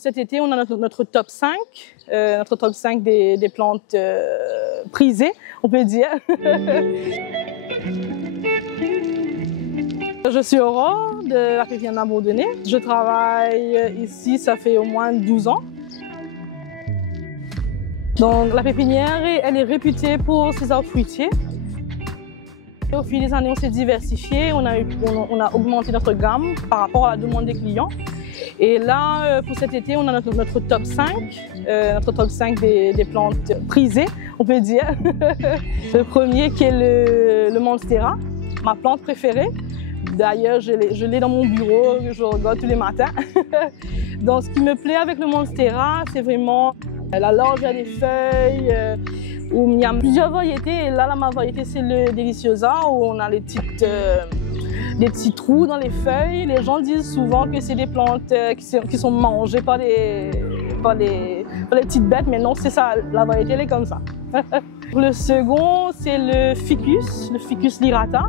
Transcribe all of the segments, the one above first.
pour cet été, on a notre top 5, notre top 5 des plantes prisées, on peut dire. Je suis Aurore de la pépinière Bourdonnais. Je travaille ici, ça fait au moins 12 ans. Donc la pépinière, elle est réputée pour ses arbres fruitiers. Et au fil des années, on s'est diversifié, on a augmenté notre gamme par rapport à la demande des clients. Et là, pour cet été, on a notre top 5, des plantes prisées, on peut dire. Le premier qui est le Monstera, ma plante préférée. D'ailleurs, je l'ai dans mon bureau, je regarde tous les matins. Donc, ce qui me plaît avec le Monstera, c'est vraiment la largeur des feuilles, où il y a plusieurs variétés. Et là, ma variété, c'est le Deliciosa, où on a des petits trous dans les feuilles. Les gens disent souvent que c'est des plantes qui sont mangées par les petites bêtes, mais non, c'est ça, la variété, elle est comme ça. Le second, c'est le Ficus lyrata,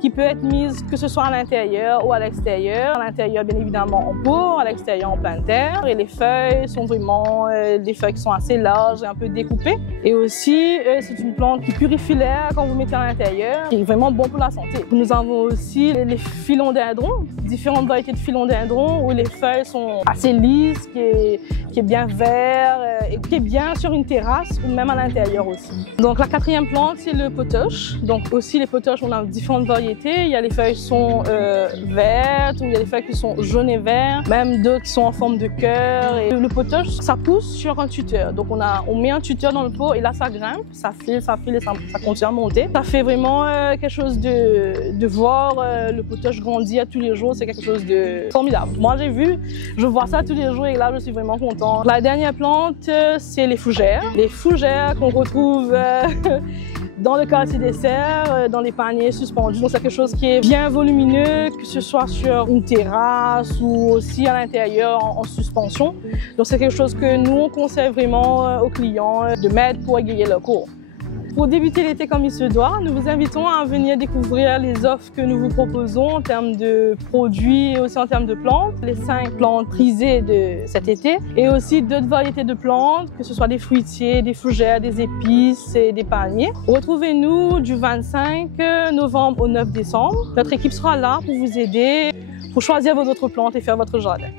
qui peut être mise que ce soit à l'intérieur ou à l'extérieur. À l'intérieur, bien évidemment, en pot, à l'extérieur, en pleine terre. Et les feuilles sont vraiment des feuilles qui sont assez larges et un peu découpées. Et aussi, c'est une plante qui purifie l'air quand vous mettez à l'intérieur, qui est vraiment bon pour la santé. Nous avons aussi les philodendrons, différentes variétés de philodendrons où les feuilles sont assez lisses, qui est bien vert et qui est bien sur une terrasse ou même à l'intérieur aussi. Donc la quatrième plante, c'est le potoche. Donc aussi les potoches, on a différentes variétés. Il y a les feuilles qui sont vertes, ou il y a les feuilles qui sont jaunes et vertes, même d'autres qui sont en forme de cœur. Et le potoche, ça pousse sur un tuteur. Donc on met un tuteur dans le pot et là ça grimpe, ça file et ça continue à monter. Ça fait vraiment quelque chose de voir le potoche grandir tous les jours, c'est quelque chose de formidable. Moi je vois ça tous les jours et là je suis vraiment contente. La dernière plante, c'est les fougères. Les fougères qu'on retrouve dans le quartier des serres, dans les paniers suspendus. Donc c'est quelque chose qui est bien volumineux, que ce soit sur une terrasse ou aussi à l'intérieur en suspension. Donc c'est quelque chose que nous on conseille vraiment aux clients de mettre pour égayer leur cours. Pour débuter l'été comme il se doit, nous vous invitons à venir découvrir les offres que nous vous proposons en termes de produits et aussi en termes de plantes. Les 5 plantes prisées de cet été et aussi d'autres variétés de plantes, que ce soit des fruitiers, des fougères, des épices et des palmiers. Retrouvez-nous du 25 novembre au 9 décembre. Notre équipe sera là pour vous aider, pour choisir vos autres plantes et faire votre jardin.